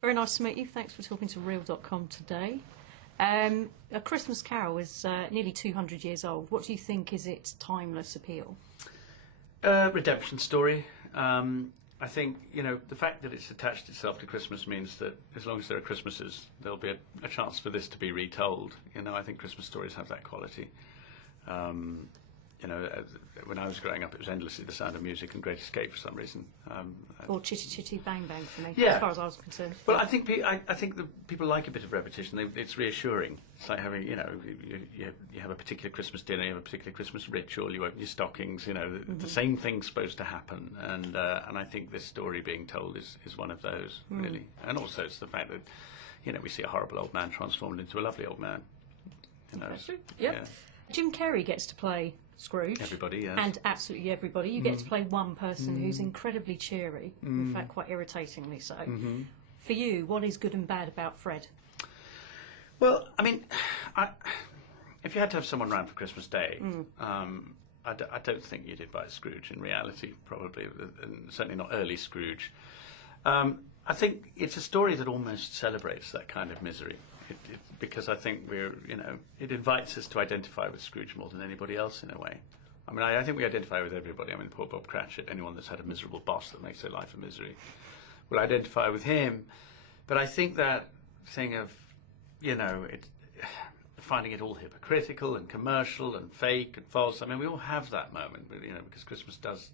Very nice to meet you. Thanks for talking to Real.com today. A Christmas Carol is nearly 200 years old. What do you think is its timeless appeal? Redemption story. I think, the fact that it's attached itself to Christmas means that as long as there are Christmases, there'll be a chance for this to be retold. I think Christmas stories have that quality. When I was growing up, it was endlessly The Sound of Music and Great Escape for some reason. Or Chitty Chitty Bang Bang for me, yeah. as far as I was concerned. Well, I think that people like a bit of repetition. It's reassuring. It's like having, you have a particular Christmas dinner, you have a particular Christmas ritual, you open your stockings. The same thing's supposed to happen, and I think this story being told is one of those really. And also, it's the fact that we see a horrible old man transformed into a lovely old man. That's true. Yep. Yeah. Jim Carrey gets to play Scrooge. Everybody, yes. And absolutely everybody. You get to play one person who's incredibly cheery, in fact quite irritatingly so. For you, what is good and bad about Fred? Well, I mean, if you had to have someone round for Christmas Day, I don't think you'd invite Scrooge in reality, probably, and certainly not early Scrooge. I think it's a story that almost celebrates that kind of misery. Because I think it invites us to identify with Scrooge more than anybody else in a way. I mean, I think we identify with everybody. I mean, poor Bob Cratchit, anyone that's had a miserable boss that makes their life a misery, will identify with him. But I think that thing of, finding it all hypocritical and commercial and fake and false. I mean, we all have that moment, because Christmas does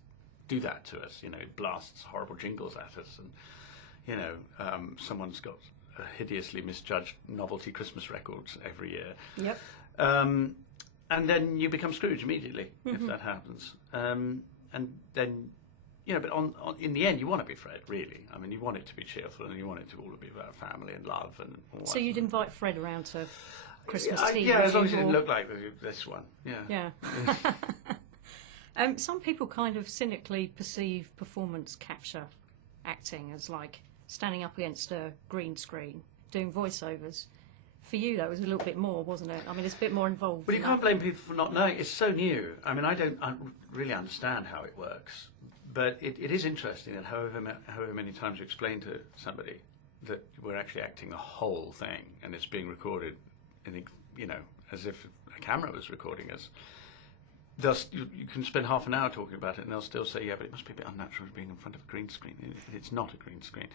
do that to us. It blasts horrible jingles at us, and someone's got a hideously misjudged novelty Christmas records every year. Yep. And then you become Scrooge immediately if that happens. And then, but in the end, you want to be Fred, really. I mean, you want it to be cheerful, and you want it to all be about family and love and all that. So you'd invite Fred around to Christmas tea? Yeah, as long as it didn't look like this one. Yeah. Yeah. Some people kind of cynically perceive performance capture acting as like standing up against a green screen, doing voiceovers. For you, that was a little bit more, wasn't it? I mean, it's a bit more involved. Well, you can't blame people for not knowing. It's so new. I mean, I don't really understand how it works. But it is interesting that however many times you explain to somebody that we're actually acting the whole thing, and it's being recorded, as if a camera was recording us. You can spend half an hour talking about it, and they'll still say, yeah, but it must be a bit unnatural being in front of a green screen. It's not a green screen.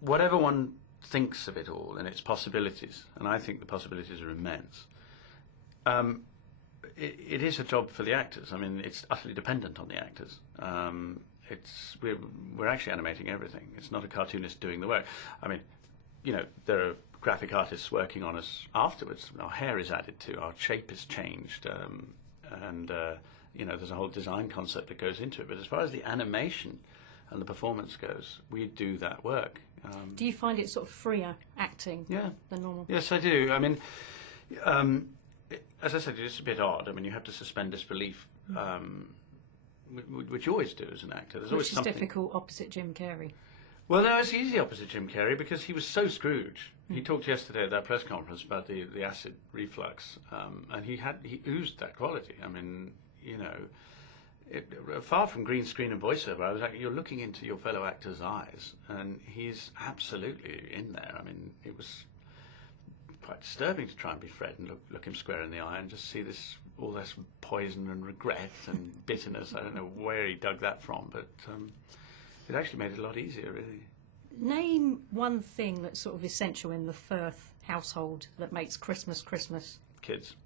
Whatever one thinks of it all and its possibilities, and I think the possibilities are immense, it is a job for the actors. I mean, it's utterly dependent on the actors. We're actually animating everything. It's not a cartoonist doing the work. I mean, there are graphic artists working on us afterwards. Our hair is added to, our shape is changed, and there's a whole design concept that goes into it. But as far as the animation and the performance goes, we do that work. Do you find it sort of freer acting than normal? Yes, I do. I mean, as I said, it's a bit odd. I mean, you have to suspend disbelief, which you always do as an actor. There's always something difficult opposite Jim Carrey. Well, no, it's easy opposite Jim Carrey because he was so Scrooge. He talked yesterday at that press conference about the acid reflux, and he oozed that quality. I mean, far from green screen and voiceover, I was like, you're looking into your fellow actor's eyes, and he's absolutely in there. I mean, it was quite disturbing to try and be Fred and look him square in the eye and just see all this poison and regret and bitterness. I don't know where he dug that from, but it actually made it a lot easier, really. Name one thing that's sort of essential in the Firth household that makes Christmas Christmas. Kids.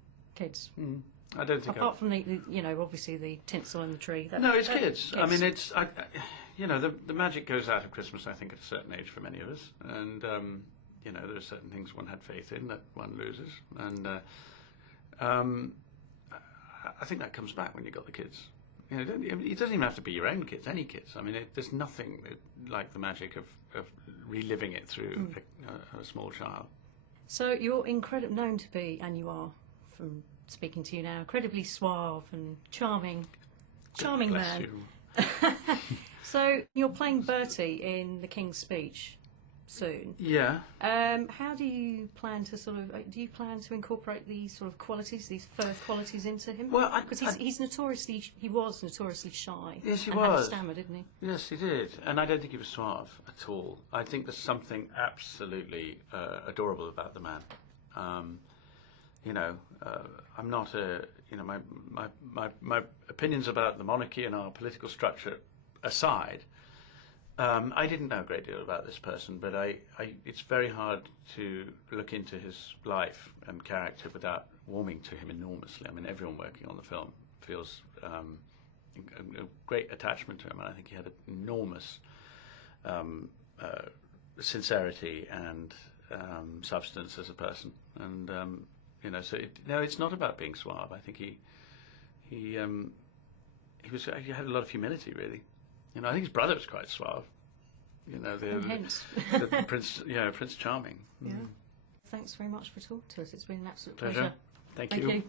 I don't think. Apart from the obviously the tinsel and the tree. No, it's kids. I mean, the magic goes out of Christmas, I think, at a certain age for many of us, and there are certain things one had faith in that one loses, and I think that comes back when you got the kids. It doesn't even have to be your own kids, any kids. I mean, there's nothing like the magic of reliving it through a small child. So you're known to be, and you are, from speaking to you now, incredibly suave and charming man. So you're playing Bertie in The King's Speech. soon. Yeah. How do you plan to do you plan to incorporate these sort of qualities, these Firth qualities into him? Well, because he was notoriously shy. Yes, he and was. had a stammer, didn't he? Yes, he did. And I don't think he was suave at all. I think there's something absolutely adorable about the man. I'm not a, my opinions about the monarchy and our political structure aside, I didn't know a great deal about this person, but it's very hard to look into his life and character without warming to him enormously. I mean, everyone working on the film feels a great attachment to him, and I think he had an enormous sincerity and substance as a person. And it's not about being suave. I think he had a lot of humility, really. I think his brother was quite suave. Hence. the Prince Charming. Yeah. Thanks very much for talking to us. It's been an absolute Pleasure. pleasure. Thank you.